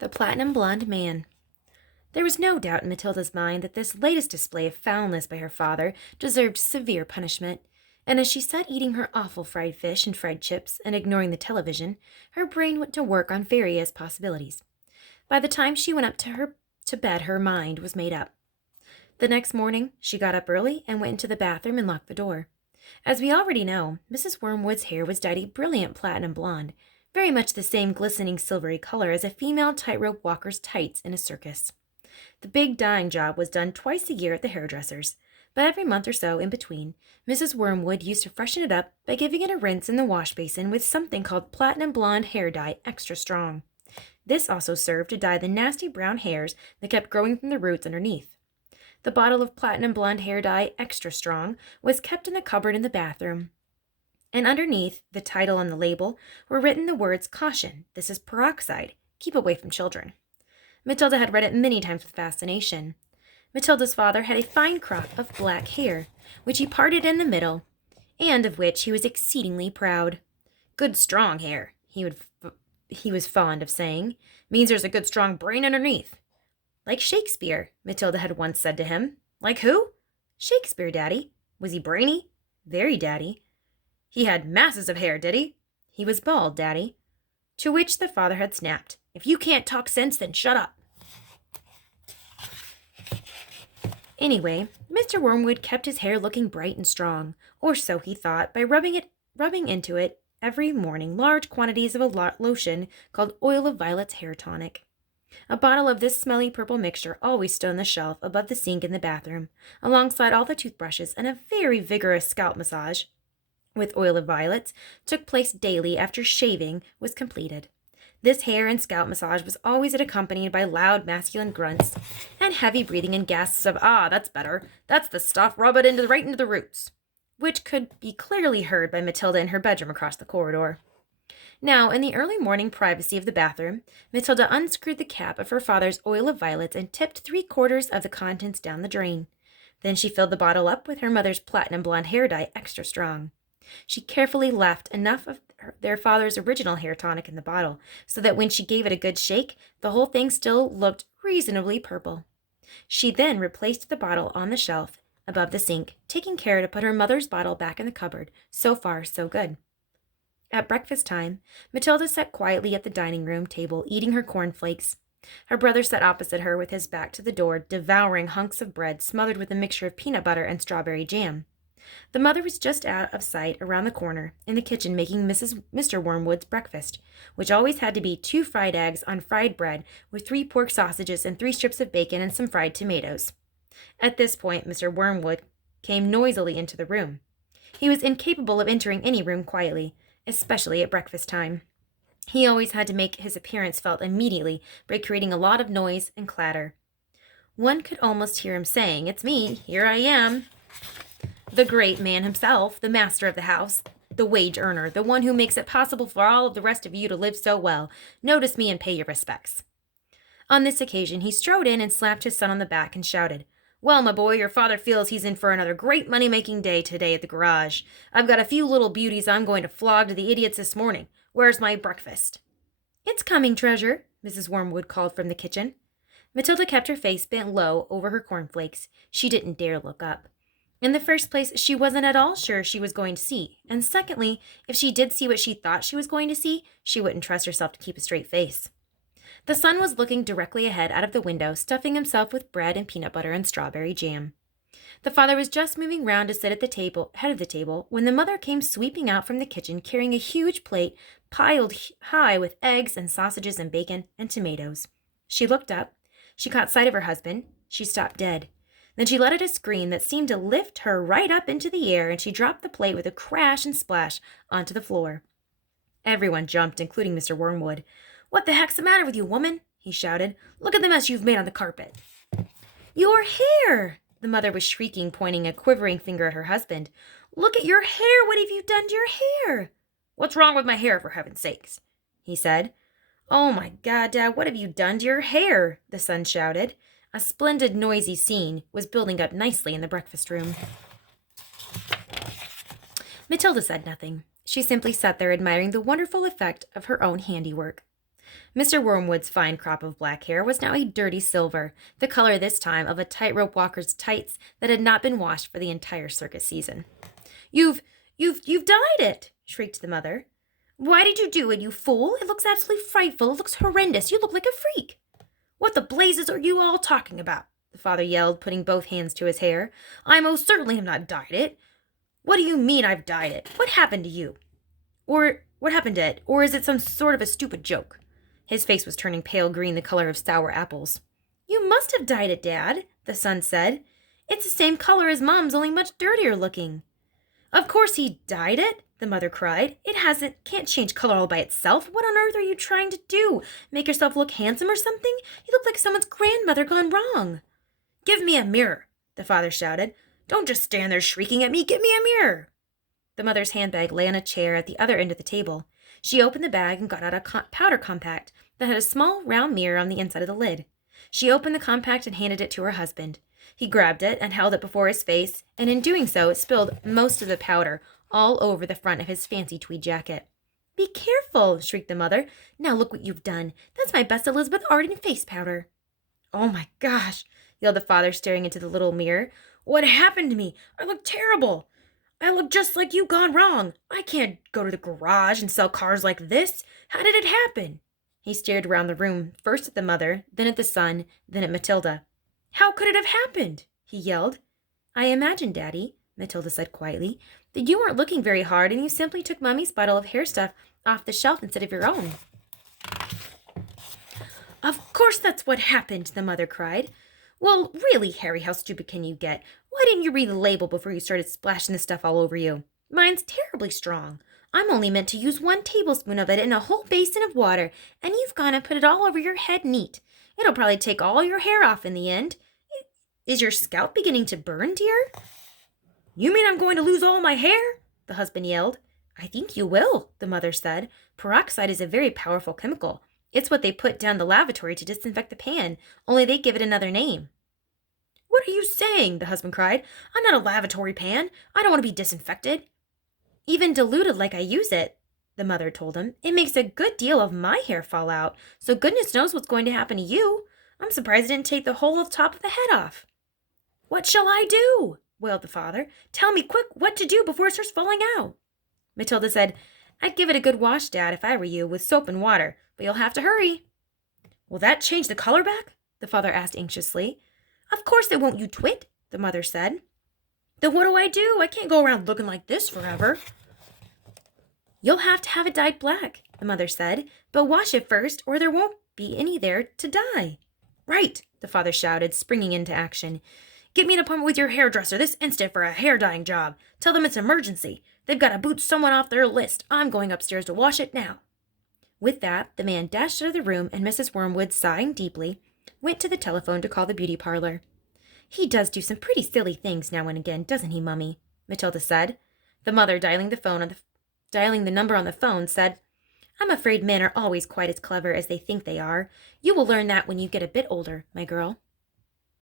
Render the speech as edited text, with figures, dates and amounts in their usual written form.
The Platinum Blonde Man. There was no doubt in Matilda's mind that this latest display of foulness by her father deserved severe punishment, and as she sat eating her awful fried fish and fried chips and ignoring the television, her brain went to work on various possibilities. By the time she went up to bed, her mind was made up. The next morning, she got up early and went into the bathroom and locked the door. As we already know, Mrs. Wormwood's hair was dyed a brilliant platinum blonde, very much the same glistening silvery color as a female tightrope walker's tights in a circus. The big dyeing job was done twice a year at the hairdresser's, but every month or so in between, Mrs. Wormwood used to freshen it up by giving it a rinse in the wash basin with something called platinum blonde hair dye extra strong. This also served to dye the nasty brown hairs that kept growing from the roots underneath. The bottle of platinum blonde hair dye extra strong was kept in the cupboard in the bathroom, and underneath the title on the label were written the words, "Caution, this is peroxide. Keep away from children." Matilda had read it many times with fascination. Matilda's father had a fine crop of black hair, which he parted in the middle, and of which he was exceedingly proud. "Good strong hair," he was fond of saying. "Means there's a good strong brain underneath." "Like Shakespeare," Matilda had once said to him. "Like who?" "Shakespeare, Daddy." "Was he brainy?" "Very, Daddy." "He had masses of hair, did he?" "He was bald, Daddy." To which the father had snapped, "If you can't talk sense, then shut up." Anyway, Mr. Wormwood kept his hair looking bright and strong, or so he thought, by rubbing into it every morning large quantities of a lotion called oil of violets hair tonic. A bottle of this smelly purple mixture always stood on the shelf above the sink in the bathroom, alongside all the toothbrushes, and a very vigorous scalp massage with oil of violets took place daily after shaving was completed. This hair and scalp massage was always accompanied by loud masculine grunts and heavy breathing and gasps of, "Ah, that's better. That's the stuff. Rub it right into the roots," which could be clearly heard by Matilda in her bedroom across the corridor. Now, in the early morning privacy of the bathroom, Matilda unscrewed the cap of her father's oil of violets and tipped 3/4 of the contents down the drain. Then she filled the bottle up with her mother's platinum blonde hair dye extra strong. She carefully left enough of their father's original hair tonic in the bottle, so that when she gave it a good shake, the whole thing still looked reasonably purple. She then replaced the bottle on the shelf above the sink, taking care to put her mother's bottle back in the cupboard. So far, so good. At breakfast time, Matilda sat quietly at the dining room table, eating her cornflakes. Her brother sat opposite her with his back to the door, devouring hunks of bread smothered with a mixture of peanut butter and strawberry jam. The mother was just out of sight around the corner in the kitchen making Mr. Wormwood's breakfast, which always had to be 2 fried eggs on fried bread with 3 pork sausages and 3 strips of bacon and some fried tomatoes. At this point, Mr. Wormwood came noisily into the room. He was incapable of entering any room quietly, especially at breakfast time. He always had to make his appearance felt immediately by creating a lot of noise and clatter. One could almost hear him saying, "It's me, here I am." The great man himself, the master of the house, the wage earner, the one who makes it possible for all of the rest of you to live so well. Notice me and pay your respects. On this occasion, he strode in and slapped his son on the back and shouted, "Well, my boy, your father feels he's in for another great money-making day today at the garage. I've got a few little beauties I'm going to flog to the idiots this morning. Where's my breakfast?" "It's coming, Treasure," Mrs. Wormwood called from the kitchen. Matilda kept her face bent low over her cornflakes. She didn't dare look up. In the first place, she wasn't at all sure she was going to see, and secondly, if she did see what she thought she was going to see, she wouldn't trust herself to keep a straight face. The son was looking directly ahead out of the window, stuffing himself with bread and peanut butter and strawberry jam. The father was just moving round to sit at the head of the table, when the mother came sweeping out from the kitchen carrying a huge plate piled high with eggs and sausages and bacon and tomatoes. She looked up. She caught sight of her husband. She stopped dead. Then she let out a scream that seemed to lift her right up into the air, and she dropped the plate with a crash and splash onto the floor. Everyone jumped, including Mr. Wormwood. "What the heck's the matter with you, woman?" he shouted. "Look at the mess you've made on the carpet." "Your hair!" the mother was shrieking, pointing a quivering finger at her husband. "Look at your hair! What have you done to your hair?" "What's wrong with my hair, for heaven's sakes?" he said. "Oh, my God, Dad, what have you done to your hair?" the son shouted. A splendid, noisy scene was building up nicely in the breakfast room. Matilda said nothing. She simply sat there admiring the wonderful effect of her own handiwork. Mr. Wormwood's fine crop of black hair was now a dirty silver, the color this time of a tightrope walker's tights that had not been washed for the entire circus season. You've dyed it, shrieked the mother. Why did you do it, you fool? It looks absolutely frightful. It looks horrendous. You look like a freak. What the blazes are you all talking about? The father yelled, putting both hands to his hair. I most certainly have not dyed it. What do you mean I've dyed it? What happened to you? Or what happened to it? Or is it some sort of a stupid joke? His face was turning pale green, the color of sour apples. You must have dyed it, Dad, the son said. It's the same color as Mom's, only much dirtier looking. Of course he dyed it, the mother cried. Can't change color all by itself. What on earth are you trying to do? Make yourself look handsome or something? You look like someone's grandmother gone wrong. Give me a mirror, the father shouted. Don't just stand there shrieking at me. Give me a mirror. The mother's handbag lay on a chair at the other end of the table. She opened the bag and got out a powder compact that had a small round mirror on the inside of the lid. She opened the compact and handed it to her husband. He grabbed it and held it before his face, and in doing so, it spilled most of the powder all over the front of his fancy tweed jacket. Be careful, shrieked the mother. Now look what you've done. That's my best Elizabeth Arden face powder. Oh my gosh, yelled the father, staring into the little mirror. What happened to me? I look terrible. I look just like you gone wrong. I can't go to the garage and sell cars like this. How did it happen? He stared around the room, first at the mother, then at the son, then at Matilda. How could it have happened? He yelled. I imagine, Daddy, Matilda said quietly, that you weren't looking very hard and you simply took Mummy's bottle of hair stuff off the shelf instead of your own. Of course that's what happened, the mother cried. Well, really, Harry, how stupid can you get? Why didn't you read the label before you started splashing the stuff all over you? Mine's terribly strong. I'm only meant to use 1 tablespoon of it in a whole basin of water, and you've gone and put it all over your head neat. It'll probably take all your hair off in the end. Is your scalp beginning to burn, dear? You mean I'm going to lose all my hair? The husband yelled. I think you will, the mother said. Peroxide is a very powerful chemical. It's what they put down the lavatory to disinfect the pan, only they give it another name. What are you saying? The husband cried. I'm not a lavatory pan. I don't want to be disinfected. Even diluted like I use it, the mother told him, it makes a good deal of my hair fall out, so goodness knows what's going to happen to you. I'm surprised it didn't take the whole of the top of the head off. What shall I do? Wailed the father. Tell me quick what to do before it starts falling out. Matilda said, I'd give it a good wash, Dad, if I were you, with soap and water, but you'll have to hurry. Will that change the color back? The father asked anxiously. Of course it won't, you twit, the mother said. Then what do? I can't go around looking like this forever. You'll have to have it dyed black, the mother said, but wash it first or there won't be any there to dye. Right, the father shouted, springing into action. Get me an appointment with your hairdresser this instant for a hair dyeing job. Tell them it's an emergency. They've got to boot someone off their list. I'm going upstairs to wash it now. With that, the man dashed out of the room, and Mrs. Wormwood, sighing deeply, went to the telephone to call the beauty parlor. He does do some pretty silly things now and again, doesn't he, Mummy? Matilda said. The mother, dialing the number on the phone, said, I'm afraid men are always quite as clever as they think they are. You will learn that when you get a bit older, my girl.